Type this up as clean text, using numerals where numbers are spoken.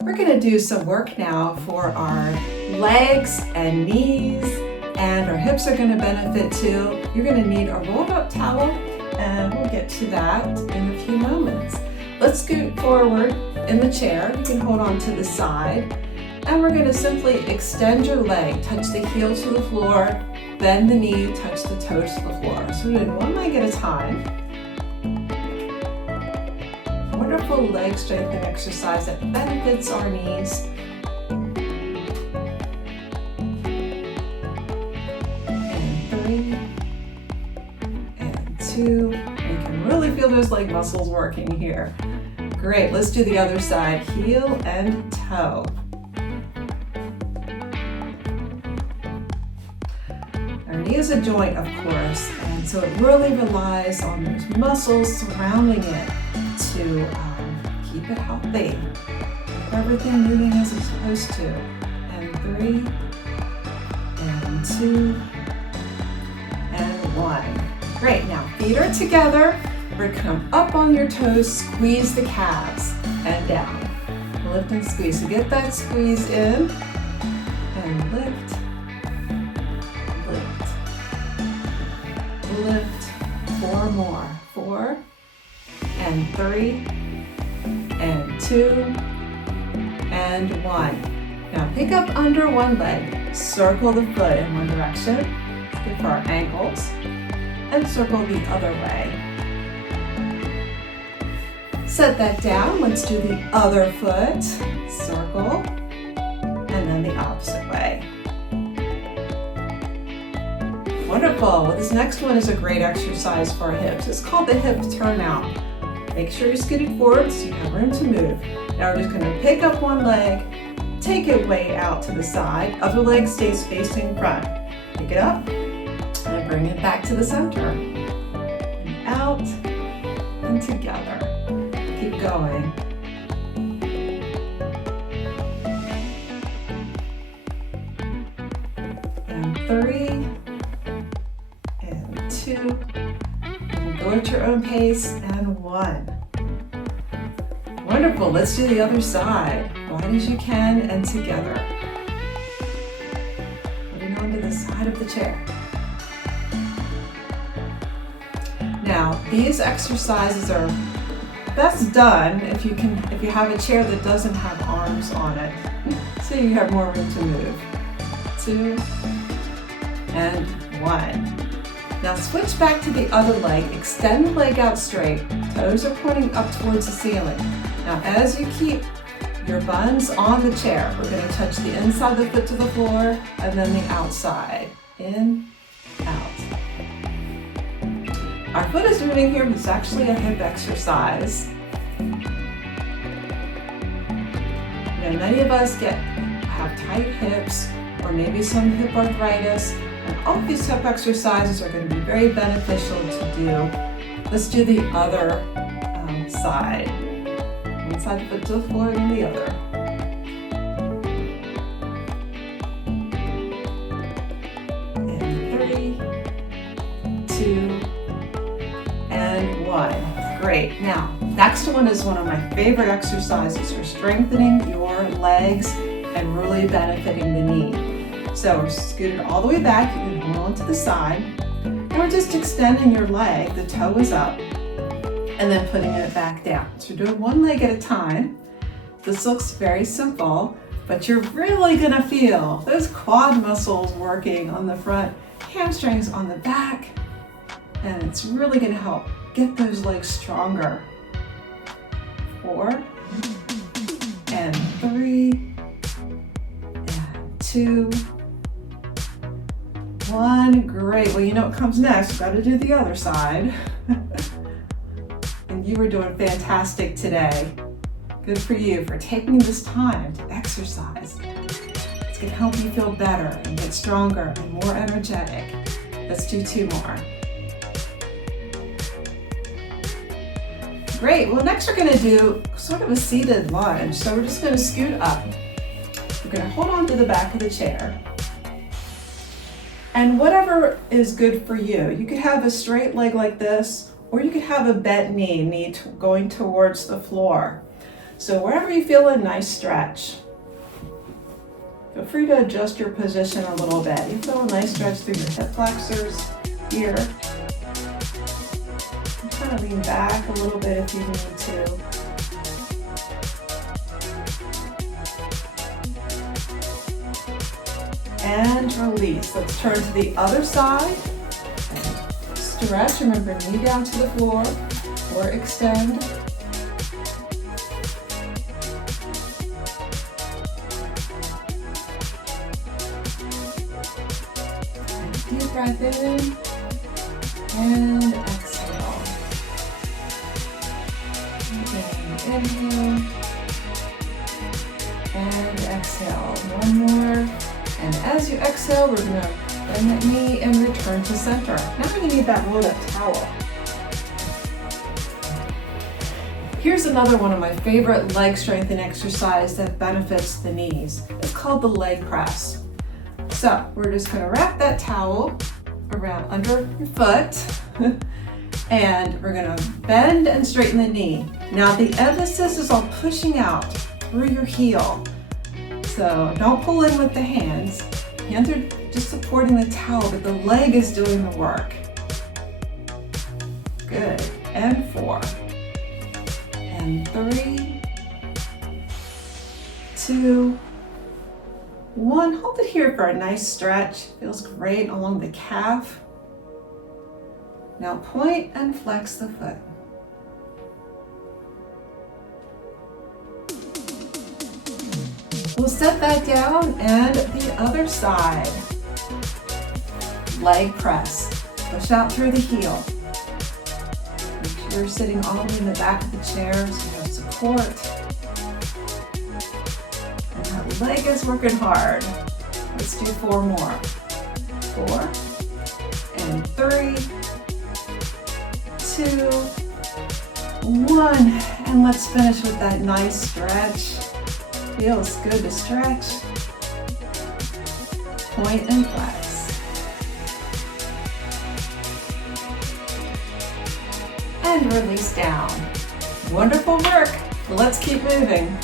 We're going to do some work now for our legs and knees, and our hips are going to benefit too. You're going to need a rolled up towel, and we'll get to that in a few moments. Let's scoot forward in the chair. You can hold on to the side, and we're going to simply extend your leg, touch the heel to the floor, bend the knee, touch the toe to the floor. So we're doing one leg at a time. Wonderful leg strengthening exercise that benefits our knees. And 3, and 2. You can really feel those leg muscles working here. Great, let's do the other side, heel and toe. Our knee is a joint, of course, and so it really relies on those muscles surrounding it to keep it healthy. Keep everything moving as it's supposed to. And 3, and 2, and 1. Great, now feet are together. We're gonna come up on your toes, squeeze the calves, and down. Lift and squeeze. So get that squeeze in, and lift, lift, lift. 4 more. 4, and 3, and 2, and 1. Now pick up under one leg, circle the foot in one direction, good for our ankles, and circle the other way. Set that down, let's do the other foot, circle, and then the opposite way. Wonderful, well, this next one is a great exercise for our hips. It's called the hip turnout. Make sure you're scooted forward so you have room to move. Now we're just going to pick up one leg, take it way out to the side, other leg stays facing front. Pick it up and bring it back to the center. And out and together. Keep going. And 3, and 2, go at your own pace, and 1. Wonderful, let's do the other side. Wide as you can and together. Holding onto the side of the chair. Now, these exercises are best done if you have a chair that doesn't have arms on it, so you have more room to move. 2, and 1. Now switch back to the other leg, extend the leg out straight, toes are pointing up towards the ceiling. Now as you keep your buns on the chair, we're going to touch the inside of the foot to the floor and then the outside. In, out. Our foot is moving here, but it's actually a hip exercise. Now many of us have tight hips or maybe some hip arthritis. And all these hip exercises are going to be very beneficial to do. Let's do the other side. One side foot to the floor and the other. And 3, 2, and 1. Great. Now, next one is one of my favorite exercises for strengthening your legs and really benefiting the knee. So we're scooted all the way back, you can hold on to the side, and we're just extending your leg, the toe is up, and then putting it back down. So we're doing one leg at a time. This looks very simple, but you're really gonna feel those quad muscles working on the front, hamstrings on the back, and it's really gonna help get those legs stronger. 4, and 3, and 2, 1. Great. Well, you know what comes next. We've got to do the other side. And you were doing fantastic today. Good for you for taking this time to exercise. It's going to help you feel better and get stronger and more energetic. Let's do 2 more. Great. Well, next we're going to do sort of a seated lunge. So we're just going to scoot up. We're going to hold on to the back of the chair. And whatever is good for you. You could have a straight leg like this, or you could have a bent knee going towards the floor. So wherever you feel a nice stretch, feel free to adjust your position a little bit. You feel a nice stretch through your hip flexors here. Kind of lean back a little bit if you need to. And release. Let's turn to the other side. Stretch, remember, knee down to the floor or extend. And deep breath in and exhale. And inhale and exhale. One more. And as you exhale, we're going to bend that knee and return to center. Now you need that rolled up towel. Here's another one of my favorite leg strengthening exercise that benefits the knees. It's called the leg press. So we're just going to wrap that towel around under your foot and we're going to bend and straighten the knee. Now the emphasis is on pushing out through your heel. So don't pull in with the hands. Hands are just supporting the towel, but the leg is doing the work. Good. And 4. And 3. 2. 1. Hold it here for a nice stretch. Feels great along the calf. Now point and flex the foot. We'll set that down and the other side. Leg press. Push out through the heel. Make sure you're sitting all the way in the back of the chair so you have support. And that leg is working hard. Let's do 4 more. 4 and 3, 2, 1. And let's finish with that nice stretch. Feels good to stretch. Point and flex. And release down. Wonderful work. Let's keep moving.